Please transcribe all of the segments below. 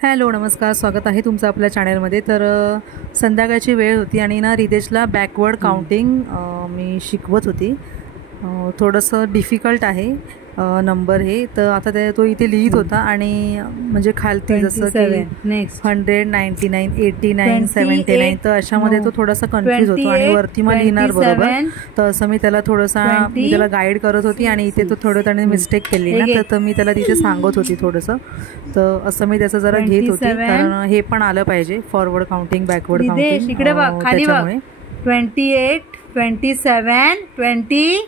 Hello नमस्कार, स्वागत आहे तुमचं आपल्या चॅनलमध्ये। तर संध्याकाळची वेळ होती आणि ना रिदेशला बॅकवर्ड काउंटिंग मी शिकवत होती। थोडंसं डिफिकल्ट आहे नंबर हे। तर आता तो इथे लिहित होता आणि म्हणजे खालती जसं की 100, 99, 89, 79 तर अशामध्ये तो थोडासा कन्फ्यूज होतो आणि वरती मग लिहिणार बरोबर। तर असं मी त्याला मी त्याला गाईड करत होती आणि इथे तो थोडं त्याने मिस्टेक केली ना, तर मी त्याला तिथे सांगत होती थोडंसं। तर असं मी त्याचं जरा घेत होती, कारण हे पण आलं पाहिजे फॉरवर्ड काउंटिंग बॅकवर्ड काउंटिंग। इकडे बघ खाली बघ 28, 27,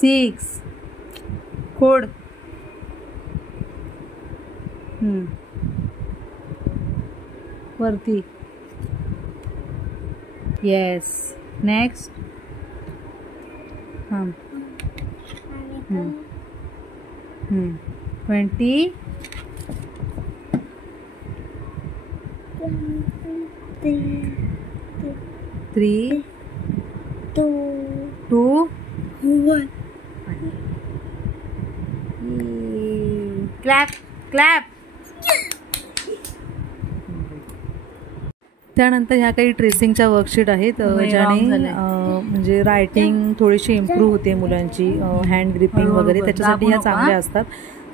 26 कोड वरती। Yes next 20 3 2 1 clap clap. त्यानंतर ह्या काही ट्रेसिंगच्या वर्कशीट आहेत ज्याने म्हणजे रायटिंग थोडीशी इम्प्रूव्ह होते मुलांची, हँड ग्रिपिंग वगैरे त्याच्यासाठी ह्या चांगल्या असतात।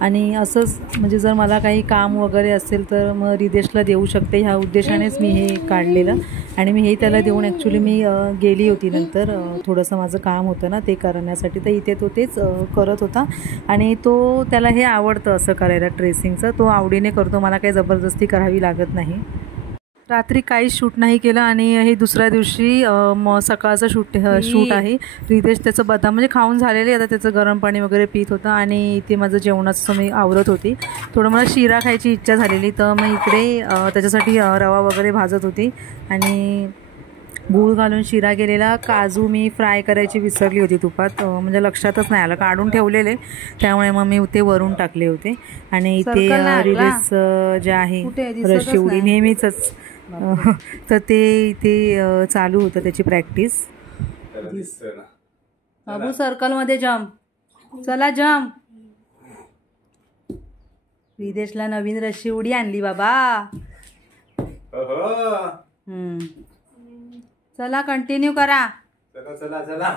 आणि असंच म्हणजे जर मला काही काम वगैरे असेल तर मग रिदेशला देऊ शकते, ह्या उद्देशानेच मी हे काढलेलं। आणि मी हे त्याला देऊन ॲक्च्युली मी गेली होती नंतर, थोडंसं माझं काम होतं ना ते करण्यासाठी, तर इथे तो तेच करत होता। आणि त्याला हे आवडतं असं करायला ट्रेसिंगचं, तो आवडीने करतो, मला काही जबरदस्ती करावी लागत नाही। रात्री काहीच शूट नाही केलं आणि हे दुसऱ्या दिवशी सकाळचं शूट आहे। रिदेश त्याचं बदाम म्हणजे खाऊन झालेले, आता त्याचं गरम पाणी वगैरे पित होतं आणि इथे माझं जेवणाचं मी आवरत होती। थोडं मला शिरा खायची इच्छा झालेली, तर मग इकडे त्याच्यासाठी रवा वगैरे भाजत होती आणि गूळ घालून शिरा केलेला। काजू मी फ्राय करायची विसरली होती तुपात, म्हणजे लक्षातच नाही आलं, काढून ठेवलेले, त्यामुळे मग मी ते वरून टाकले होते। आणि इथे रिदेश जे आहे रशिवडी नेहमीच तर ते इथे चालू होतं त्याची प्रॅक्टिस। बाबू सर्कलमध्ये जम्प, चला जम्प। रिदेशला नवीन रशी उडी आणली बाबा। चला कंटिन्यू करा, चला चला चला।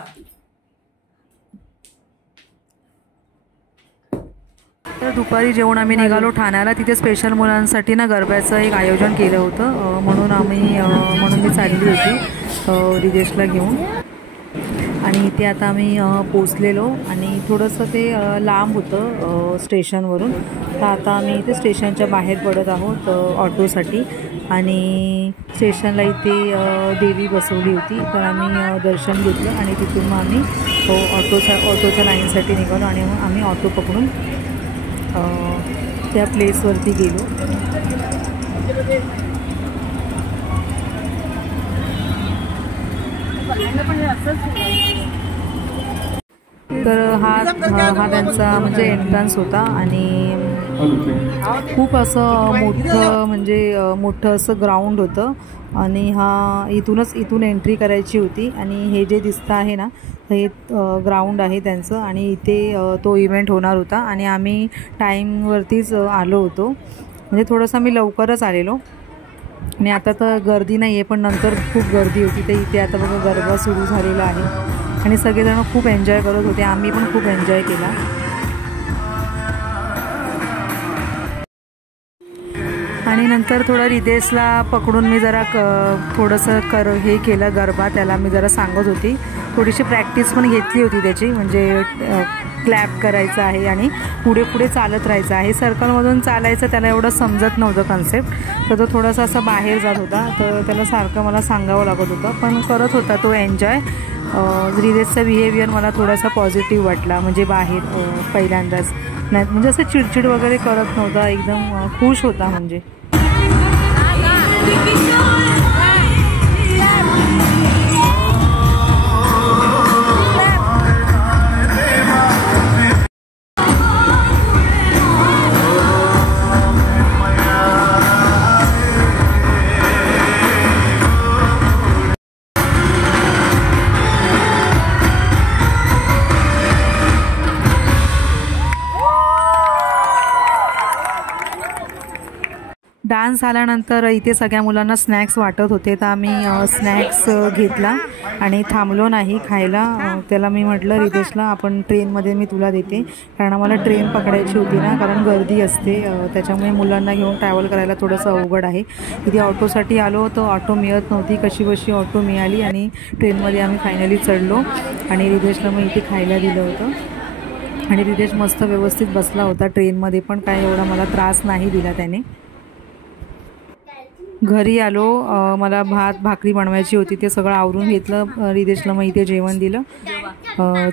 तर दुपारी जेवण आम्ही निघालो ठाण्याला, तिथे स्पेशल मुलांसाठी ना गरब्याचं एक आयोजन केलं होतं, म्हणून मी चालली होती रिदेशला घेऊन। आणि इथे आता आम्ही पोचलेलो आणि थोडंसं ते लांब होतं स्टेशनवरून, तर आता आम्ही इथे स्टेशनच्या बाहेर पडत आहोत ऑटोसाठी। आणि स्टेशनला इथे देवी बसवली होती, तर आम्ही दर्शन घेतलं आणि तिथून मग आम्ही ऑटोच्या लाईनसाठी निघालो आणि मग आम्ही ऑटो पकडून त्या प्लेसवरती गेलो। तर हा त्यांचा म्हणजे एंट्रन्स होता आणि खूप असं मोठं असं ग्राउंड होतं आणि इथून एंट्री करायची होती। आणि हे जे दिसतं आहे ना, हे ग्राउंड आहे त्यांचं आणि इथे तो इव्हेंट होणार होता आणि आम्ही टाईमवरतीच आलो होतो, म्हणजे थोडंसं मी लवकरच आलेलो। आणि आता तर गर्दी नाही आहे, पण नंतर खूप गर्दी होती। तर इथे आता बघा गरबा सुरू झालेला आहे आणि सगळेजण खूप एन्जॉय करत होते, आम्ही पण खूप एन्जॉय केला। आणि नंतर थोडं रिदेशला पकडून मी जरा थोडंसं हे केलं गरबा, त्याला मी जरा सांगत होती, थोडीशी प्रॅक्टिस पण घेतली होती त्याची, म्हणजे क्लॅप करायचं आहे आणि पुढे पुढे चालत राहायचं आहे। सर्कलमधून चालायचं त्याला एवढं समजत नव्हतं कन्सेप्ट, तर तो थोडासा असा बाहेर जात होता, तर त्याला सारखं मला सांगावं लागत होतं, पण करत होता तो एन्जॉय। रिदेशचा बिहेवियर मला थोडासा पॉझिटिव्ह वाटला, म्हणजे बाहेर पहिल्यांदाच नाही, म्हणजे असं चिडचिड वगैरे करत नव्हता, एकदम खुश होता म्हणजे। डान्स झाल्यानंतर इथे सगळ्या मुलांना स्नॅक्स वाटत होते, तर आम्ही स्नॅक्स घेतला आणि थांबलो नाही खायला. त्याला मी म्हटलं रितेशला आपण ट्रेनमध्ये मी तुला देते, कारण आम्हाला ट्रेन पकडायची होती ना, कारण गर्दी असते, त्याच्यामुळे मुलांना घेऊन ट्रॅव्हल करायला थोडंसं अवघड आहे. इथे ऑटोसाठी आलो तर ऑटो मिळत नव्हती, कशी बशी ऑटो मिळाली आणि ट्रेनमध्ये आम्ही फायनली चढलो आणि रितेशला मग इथे खायला दिलं होतं. आणि रितेश मस्त व्यवस्थित बसला होता ट्रेनमध्ये, पण काय एवढा मला त्रास नाही दिला त्याने. घरी आलो, मला भात भाकरी बनवायची होती, ते सगळं आवरून घेतलं. रितेशला मग इथे जेवण दिलं.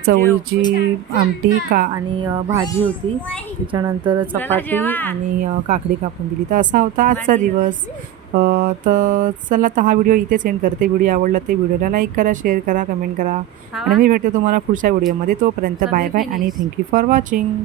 चवळीची आमटी आणि भाजी होती, त्याच्यानंतर चपाती आणि काकडी कापून दिली. तर असा होता आजचा दिवस. तर चला, तर हा व्हिडिओ इथे सेंड करते. व्हिडिओ आवडला तर व्हिडिओला लाईक करा, शेअर करा, कमेंट करा आणि मी भेटते तुम्हाला पुढच्या व्हिडिओमध्ये. तोपर्यंत बाय बाय आणि थँक्यू फॉर वॉचिंग.